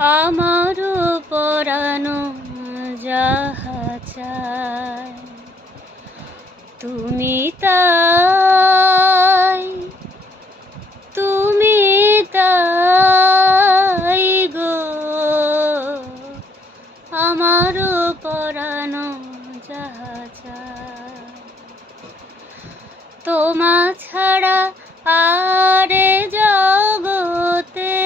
আমারও পরানো যাহা চায় তুমি তাই, তুমি তাই গো। আমারও পরানো যাহা চায় তোমা ছাড়া আরে জগতে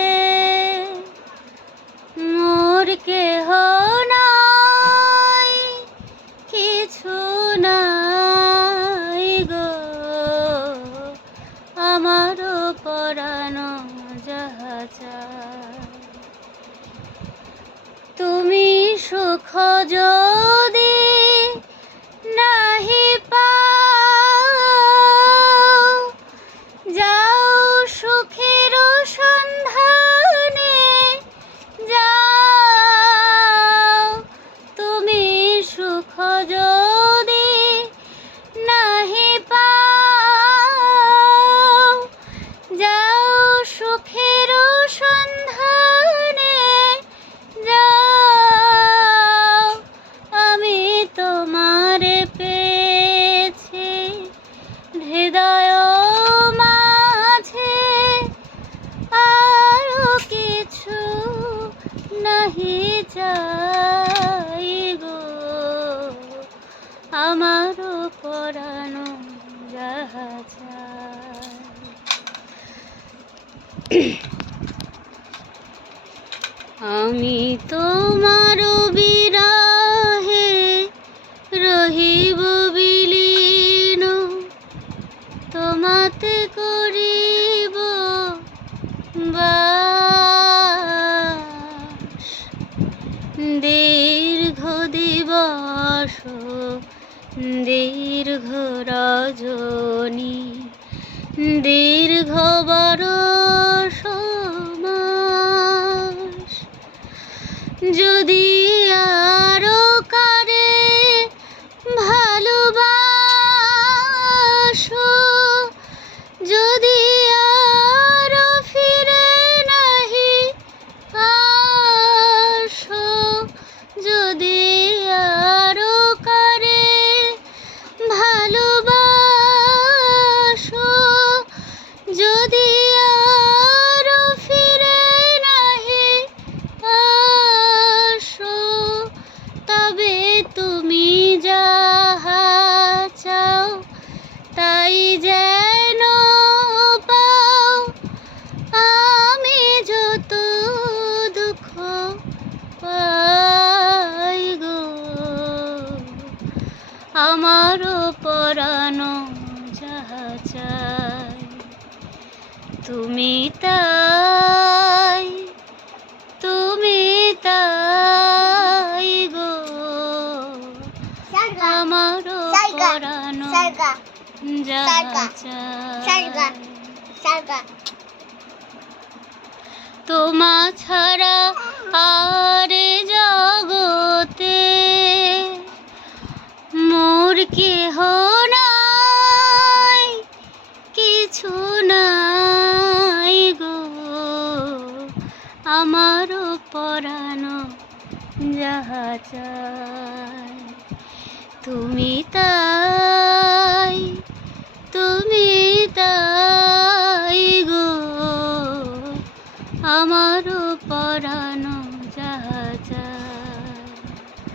মোর কেহ নাই, কিছু নাই গো। আমারও পরানো যাহা চায় তুমি সুখ যদি নাহি পাও, যাও সুখের সন্ধানে যাও। তুমি সুখ যদি নাহি পাও, যাও সুখের সন্ধানে যাও। আমি তোমারে পেয়েছি হৃদয় মাঝে, আরো কিছু নাহি চাই গো। আমারও পরানো যাহা চায় আমি তোমার বিরহে রহিব বিলীন, তোমাতে করিব বাস। দীর্ঘ দিবস দীর্ঘ রজনী, দীর্ঘ বরষ মাস, যদি আরো কারে ভালোবাসো, যদি আরো ফিরে নাহি আসো, যদি আরো কারে ভালোবাসো, যদি আরো ফিরে নাহি আসো, তবে তুমি যাহা চাও তাই যেন পাও। আমি যত দুঃখ পাই গো, আমারও পরানো যাহা চায় তুমি তাই, তুমি তাই গো। আমারও পরানো যাহা চায় তোমা ছাড়া আরে জগতে মোর কেহ নাই, কিছু নাই গো। আমারও পরানো যাহা চায় তুমি তাই, তুমি তাই গো। আমারও পরানো যাহা চায়।